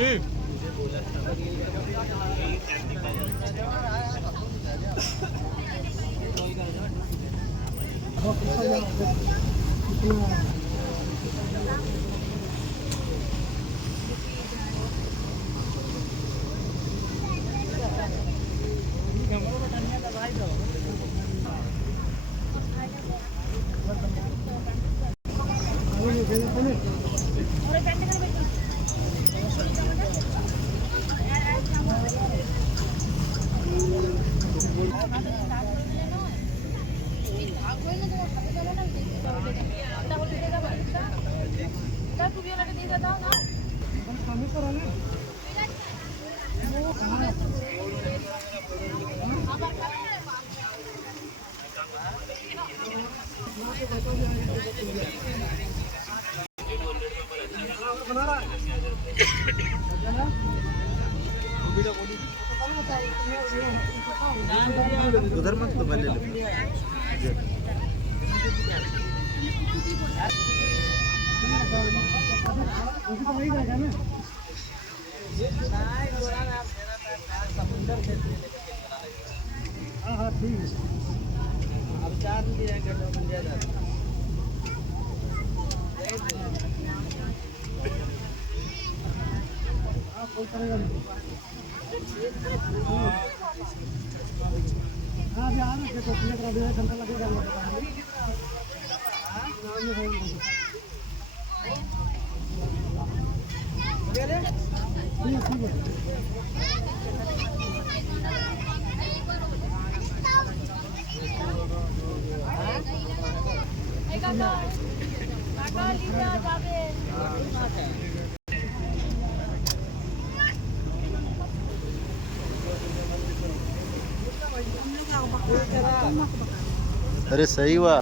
ठीक। उधर मत तो पहले हाँ ठीक है अब 4 दिन जाएंगे तो मिल जाएगा कोई करेगा नहीं हाँ अभी आ रहे थे तो 3 घंटा लगेगा अरे सही हुआ